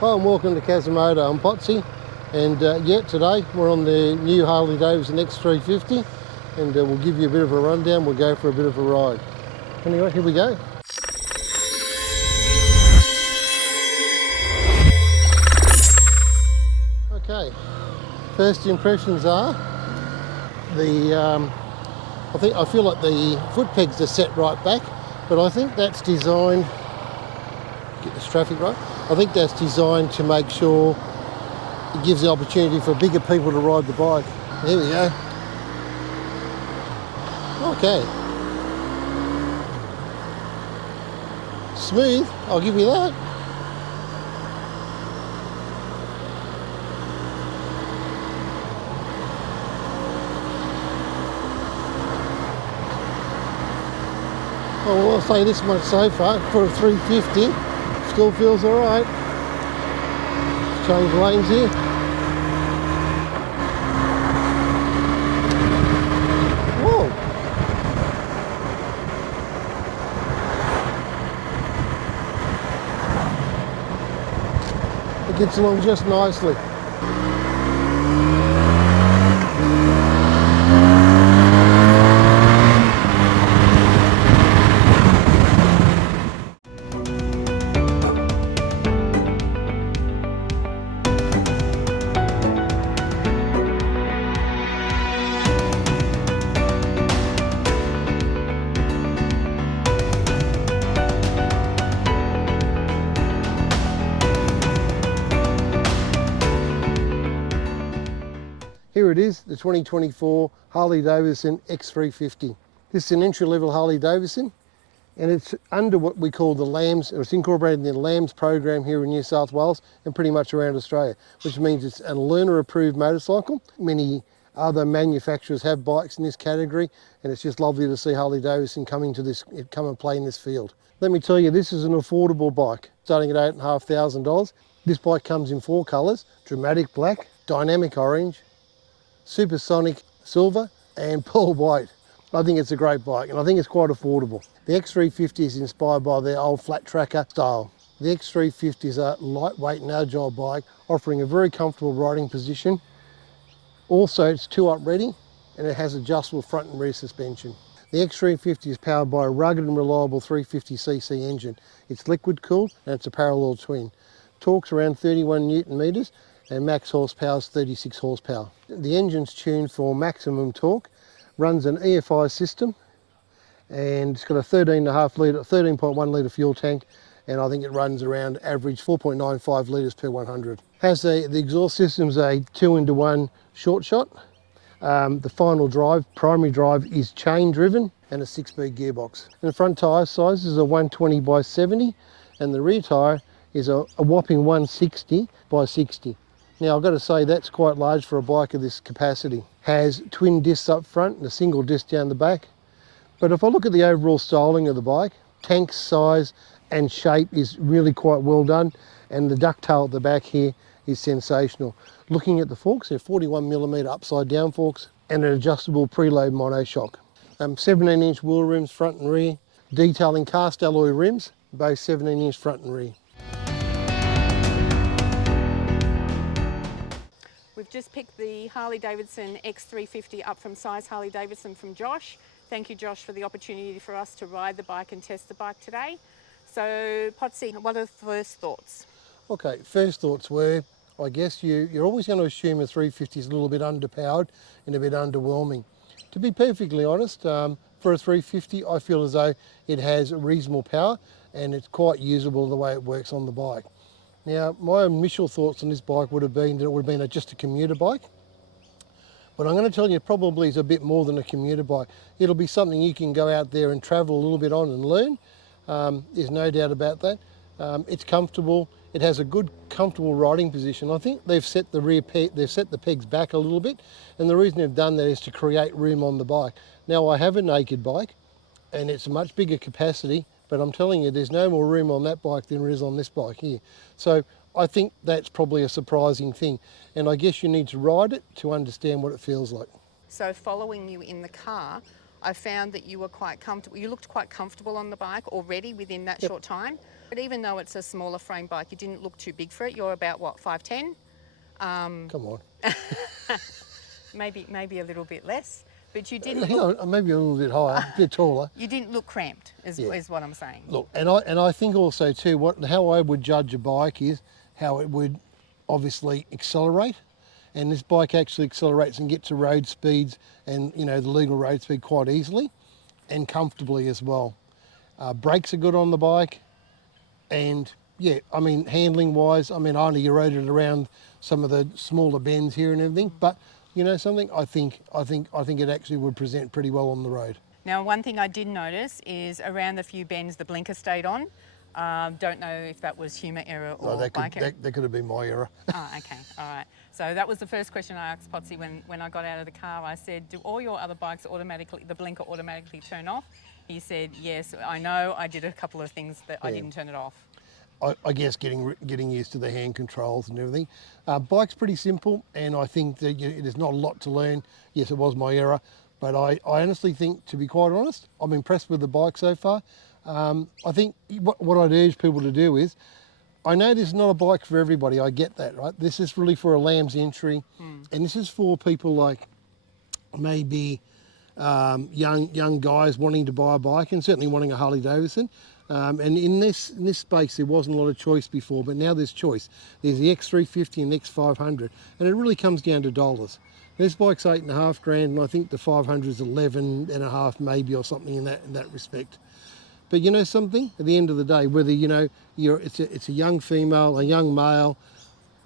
Hi and welcome to Kazomoto. I'm Pottsy, and today we're on the new Harley-Davidson X350, and we'll give you a bit of a rundown. We'll go for a bit of a ride. Anyway, here we go. Okay, first impressions are I feel like the foot pegs are set right back, but I think that's designed. Get this traffic right. I think that's designed to make sure it gives the opportunity for bigger people to ride the bike. There we go. Okay. Smooth, I'll give you that. Oh, well, I'll say this much so far, for a 350, still feels all right. Change lanes here. Whoa! It gets along just nicely. Here it is, the 2024 Harley-Davidson X350. This is an entry-level Harley-Davidson, and it's under what we call the LAMS, or it's incorporated in the LAMS program here in New South Wales and pretty much around Australia, which means it's a learner-approved motorcycle. Many other manufacturers have bikes in this category, and it's just lovely to see Harley-Davidson come and play in this field. Let me tell you, this is an affordable bike, starting at $8,500. This bike comes in 4 colours: dramatic black, dynamic orange, supersonic silver, and pearl white. I think it's a great bike, and I think it's quite affordable. The X350 is inspired by their old flat tracker style. The X350 is a lightweight and agile bike, offering a very comfortable riding position. Also, it's 2-up ready, and it has adjustable front and rear suspension. The X350 is powered by a rugged and reliable 350cc engine. It's liquid cooled, and it's a parallel twin. Torque's around 31 Newton metres, and max horsepower is 36 horsepower. The engine's tuned for maximum torque, runs an EFI system, and it's got a 13.1 litre fuel tank, and I think it runs around average 4.95 litres per 100. The exhaust system's a 2-into-1 short shot. The final drive, primary drive, is chain driven and a 6-speed gearbox. And the front tyre size is a 120 by 70, and the rear tyre is a whopping 160 by 60. Now, I've got to say that's quite large for a bike of this capacity. Has twin discs up front and a single disc down the back. But if I look at the overall styling of the bike, tank size and shape is really quite well done, and the ducktail at the back here is sensational. Looking at the forks, they're 41mm upside down forks and an adjustable preload monoshock. 17-inch wheel rims front and rear, detailing cast alloy rims, both 17-inch front and rear. We've just picked the Harley-Davidson X350 up from Sys Harley Davidson from Josh. Thank you, Josh, for the opportunity for us to ride the bike and test the bike today. So, Pottsy, what are the first thoughts? Okay, first thoughts were, I guess you're always going to assume a 350 is a little bit underpowered and a bit underwhelming. To be perfectly honest, for a 350, I feel as though it has reasonable power and it's quite usable the way it works on the bike. Now, my initial thoughts on this bike would have been that it would have been just a commuter bike. But I'm going to tell you, probably is a bit more than a commuter bike. It'll be something you can go out there and travel a little bit on and learn. There's no doubt about that. It's comfortable. It has a good, comfortable riding position. I think they've set the pegs back a little bit, and the reason they've done that is to create room on the bike. Now, I have a naked bike, and it's a much bigger capacity, but I'm telling you, there's no more room on that bike than there is on this bike here. So I think that's probably a surprising thing. And I guess you need to ride it to understand what it feels like. So following you in the car, I found that you were quite comfortable. You looked quite comfortable on the bike already within that short time. But even though it's a smaller frame bike, you didn't look too big for it. You're about what, 5'10"? Come on. Maybe a little bit less. But you didn't Hang look, on, maybe a little bit higher, a bit taller. you didn't look cramped, is what I'm saying. Look, and I think also too, how I would judge a bike is how it would obviously accelerate. And this bike actually accelerates and gets to road speeds and, you know, the legal road speed quite easily and comfortably as well. Brakes are good on the bike, and yeah, I mean, handling wise, I mean, I only rode it around some of the smaller bends here and everything, but you know something, I think it actually would present pretty well on the road. Now, one thing I did notice is around the few bends, the blinker stayed on. Don't know if that was human error or bike error. That could have been my error. Oh, okay, all right. So that was the first question I asked Pottsy when I got out of the car. I said, do all your other bikes automatically, the blinker automatically turn off? He said, yes, I know, I did a couple of things that I didn't turn it off. I guess getting used to the hand controls and everything. Bike's pretty simple, and I think that there's not a lot to learn. Yes, it was my error, but I honestly think, to be quite honest, I'm impressed with the bike so far. I think what I'd urge people to do is, I know this is not a bike for everybody, I get that, right? This is really for a lamb's entry, and this is for people like maybe young guys wanting to buy a bike and certainly wanting a Harley-Davidson. And in this space, there wasn't a lot of choice before, but now there's choice. There's the X350 and the X500, and it really comes down to dollars. This bike's $8.5 grand, and I think the 500 is 11.5 maybe, or something in that respect. But you know something? At the end of the day, whether it's a young female, a young male,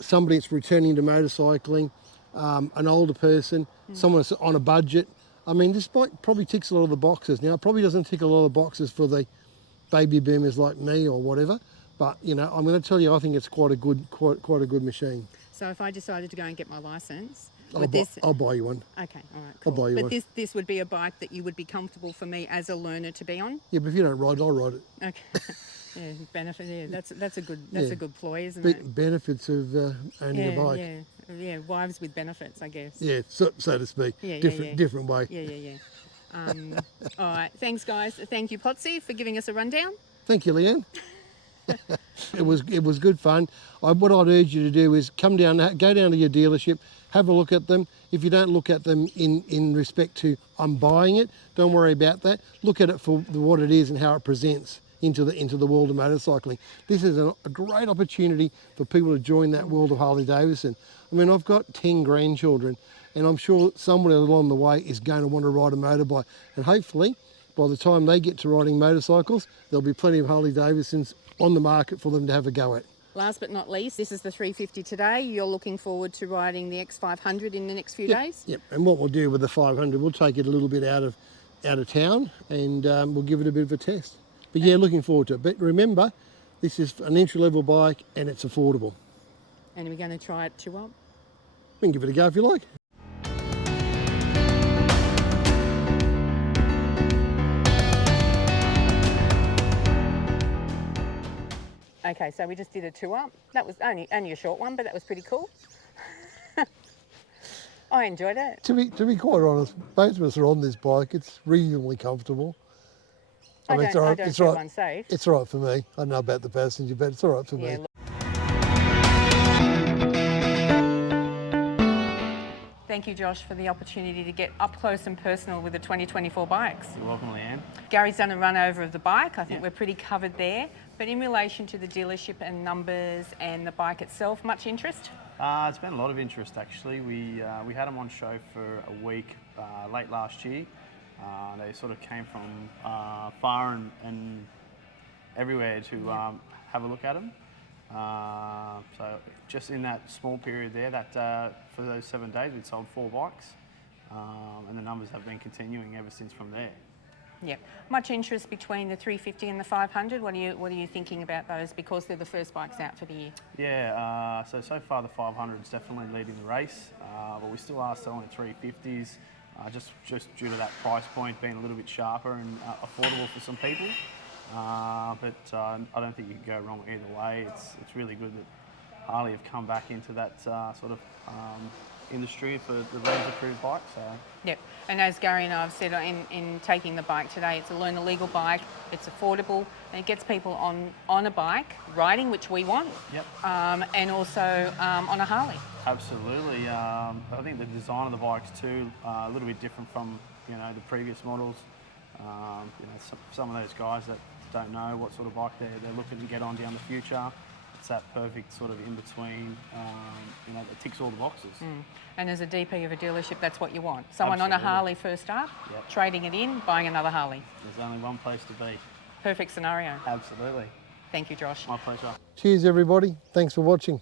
somebody that's returning to motorcycling, an older person, someone that's on a budget. I mean, this bike probably ticks a lot of the boxes. Now, it probably doesn't tick a lot of boxes for the baby boomers like me or whatever, but you know, I'm going to tell you, I think it's quite a good machine. So if I decided to go and get my license, I'll buy you one. Okay, all right, cool. I'll buy you one. But this would be a bike that you would be comfortable for me as a learner to be on? Yeah, but if you don't ride, I'll ride it. Okay. Yeah, benefit. Yeah, that's a good ploy, isn't it? Benefits of owning a bike. Yeah. Wives with benefits, I guess. Yeah, so to speak. Different way. Yeah. All right, thanks guys. Thank you, Pottsy, for giving us a rundown. Thank you, Leanne. It was good fun. What I'd urge you to do is go down to your dealership, have a look at them. If you don't look at them in respect to I'm buying it, don't worry about that. Look at it for what it is and how it presents into the world of motorcycling. This is a great opportunity for people to join that world of Harley-Davidson. I mean, I've got 10 grandchildren, and I'm sure someone along the way is going to want to ride a motorbike. And hopefully, by the time they get to riding motorcycles, there'll be plenty of Harley-Davidsons on the market for them to have a go at. Last but not least, this is the 350 today. You're looking forward to riding the X500 in the next few days? Yep, and what we'll do with the 500, we'll take it a little bit out of town, and we'll give it a bit of a test. But yeah, looking forward to it. But remember, this is an entry-level bike and it's affordable. And we're going to try it 2-up? We can give it a go if you like. Okay, so we just did a 2-up. That was only a short one, but that was pretty cool. I enjoyed it. To be quite honest, both of us are on this bike. It's reasonably comfortable. I don't feel unsafe. It's all right for me. I don't know about the passenger, but it's all right for me. Thank you, Josh, for the opportunity to get up close and personal with the 2024 bikes. You're welcome, Leanne. Gary's done a run over of the bike. I think we're pretty covered there. But in relation to the dealership and numbers and the bike itself, much interest? It's been a lot of interest, actually. We had them on show for a week late last year. They sort of came from far and everywhere to have a look at them. So just in that small period there, for those 7 days, we'd sold 4 bikes, and the numbers have been continuing ever since from there. Yep. Much interest between the 350 and the 500. What are you thinking about those, because they're the first bikes out for the year? Yeah. So far the 500 is definitely leading the race, but we still are selling 350s. Just due to that price point being a little bit sharper and affordable for some people. But I don't think you can go wrong either way. It's really good that Harley have come back into that sort of industry for the range approved bike. So Yep. And as Gary and I have said in taking the bike today, it's a learn a legal bike, it's affordable, and it gets people on a bike, riding, which we want, yep, and also on a Harley. absolutely. I think the design of the bike's too a little bit different from the previous models. Some of those guys that don't know what sort of bike they're looking to get on down the future. It's that perfect sort of in between, that ticks all the boxes. And as a DP of a dealership, that's what you want. Someone on a Absolutely. Harley first up, Yep. trading it in, buying another Harley. There's only one place to be. Perfect scenario. Absolutely. Thank you, Josh. My pleasure. Cheers everybody, thanks for watching.